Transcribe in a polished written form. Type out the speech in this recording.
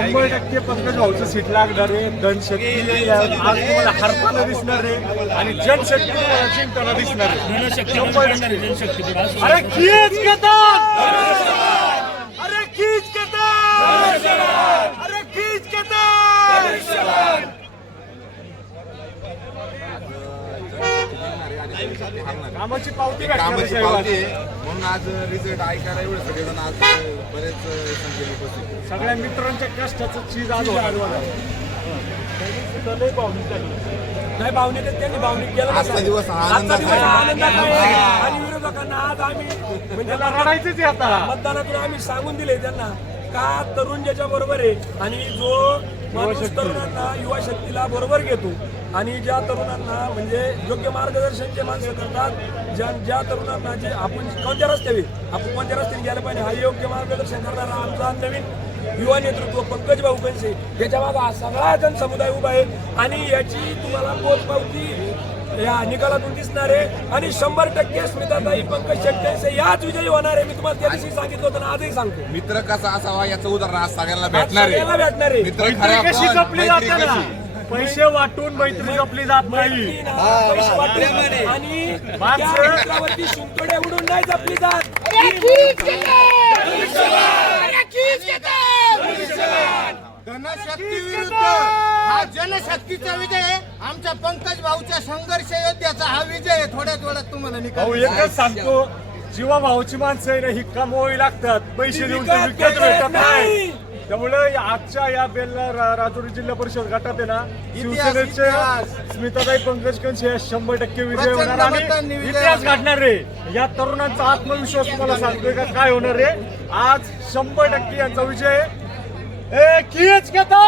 100% Pankaj भाऊचं seat लागणार आहे. धनशक्ती आज तुम्हाला हरताना दिसणार आहे आणि जनशक्ती तुम्हाला जिंकताना दिसणार आहे. अरे खीच घेतात, अरे खीच घेतात, अरे खीच घेतात. कामाची पावती म्हणून आज रिझल्ट ऐकायला एवढं सगळेजण आज बरेच संख्येने उपस्थित. सगळ्या मित्रांच्या कष्टाचं चीज आज नाही भावनिक त्यांनी भावनिक केलं. आजचा दिवस आनंदाचा आणि विरोधकांना आज आम्ही म्हणजे रडायचंच आहे आता. मतदानातून आम्ही सांगून दिले त्यांना का तरुण ज्याच्या बरोबर आहे आणि जो माणूस तरुणांना युवा शक्तीला बरोबर घेतो आणि ज्या तरुणांना म्हणजे योग्य मार्गदर्शन जे माणसं करतात, ज्या तरुणांना जे आपण कोणत्या रस्त्याने गेलं पाहिजे हा योग्य मार्गदर्शन करणारा आमचा नवीन युवा नेतृत्व पंकज भाऊ कंसे याच्या मागे हा सगळा जनसमुदाय उभा आहे आणि याची तुम्हाला पोचपावती या निकालातून दिसणार आहे. आणि 100% स्मिताताई पंकज शेट्टे याच विजयी होणार आहे. मी तुम्हाला त्या दिवशी सांगितलं होतं आणि आजही सांगतो. मित्र कसा असावा याचं उदाहरण आज सगळ्यांना भेटणार आहे. मित्र कशी जपली जाते ना, पैसे वाटून मैत्री जपली जात नाही आणि मित्रावरती शिंतोडे उडून नाही जपली जात. धनशक्ती विरुद्ध हा जनशक्तीचा विजय आहे. आमच्या पंकज भाऊच्या संघर्ष योद्ध्याचा हा विजय आहे. थोड्यात तुम्हाला निकाल एकच सांगतो, जीवा भाऊची माणसं आहे ना ही कमवावी लागतात, पैसे देऊन ते विकत भेटत नाही. त्यामुळे आजच्या या बेलला राजुरी जिल्हा परिषद गटात आहे ना शिवसेनेचे स्मिताताई पंकज कंसे 100% विजय होणार आणि इतिहास घडणार आहे. या तरुणांचा आत्मविश्वास तुम्हाला सांगतोय का काय होणार आहे. आज 100% यांचा विजय खीच घेतात.